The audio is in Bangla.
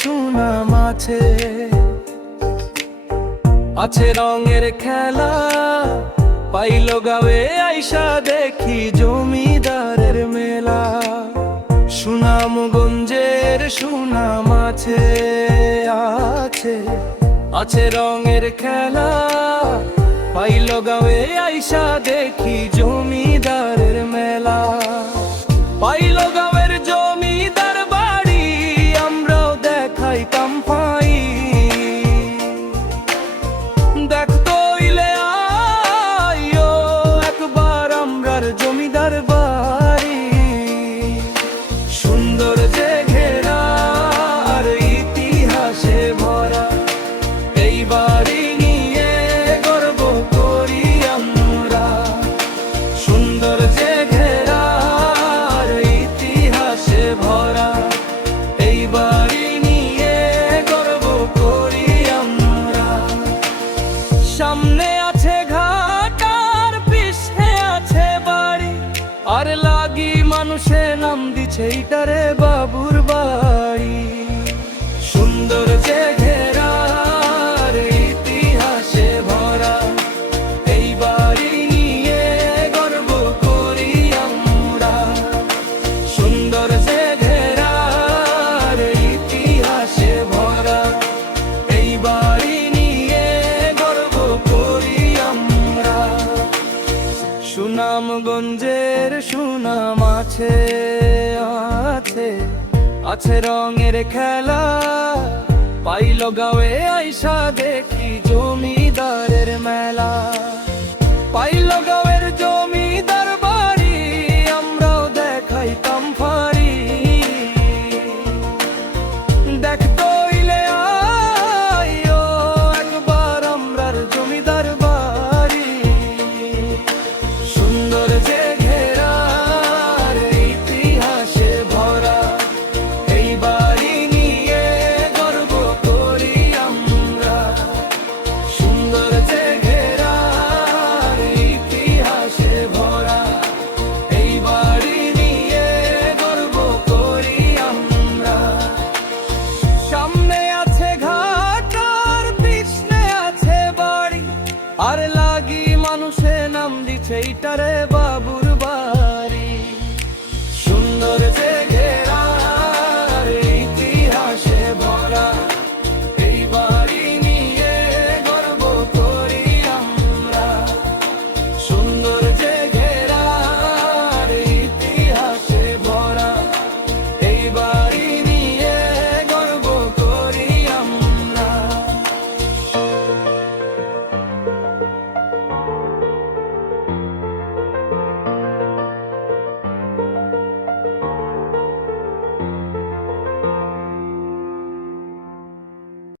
সুনাম আছে। আছে রঙের খেলা, পাইল গাঁয়ে আইসা দেখি জমিদারের মেলা। সুনামগঞ্জের সুনাম আছে, আছে আছে রঙের খেলা, পাইল গাঁয়ে আইসা দেখি জমিদারের মেলা। পাইল গাঁয়ের জমিদার বাড়ি, আমরাও দেখাই কাম্পাই। দেখতো ইলে আইও একবার আমরার জমিদার বাড়ি। সুন্দর যে ঘেরা আর ইতিহাসে ভরা, এই বাড়ি নিয়ে গর্ব করি আমরা। সুন্দর যে ঘেরা আর ইতিহাসে ভরা, এই বাড়ি নিয়ে গর্ব করি আমরা। সামনে আছে ঘাট আর পিছে আছে বাড়ি, আর লাগি মানুষে নাম দিছে এইটারে বাবুর বাড়ি। সুন্দর যে ঘেরা আর ইতিহাসে ভরা, এই বাড়ি নিয়ে গর্ব করি আমরা। সুন্দর যে ঘেরা আর ইতিহাসে ভরা, এই বাড়ি নিয়ে গর্ব করি আমরা। সুনামগঞ্জের সুনাম আছে, আছে আছে রঙের খেলা, পাইল গাঁয়ে আইসা দেখি জমিদারের মেলা। পাইল গাঁয়ের জমিদার বাড়ি, আমরাও দেখাই কাম্পারি। দেখতো ইলে আইও একবার আমরার জমিদার বাড়ি। সুন্দর যে ঘেরা আর ইতিহাসে ভরা, এই বাড়ি নিয়ে গর্ব করি আমরা। সুন্দর যে ঘেরা আর ইতিহাসে ভরা, এই বাড়ি নিয়ে গর্ব করি আমরা। সামনে আছে ঘাট আর পিছনে আছে বাড়ি, আর লাগি মানুষে নাম দিছে এইটারে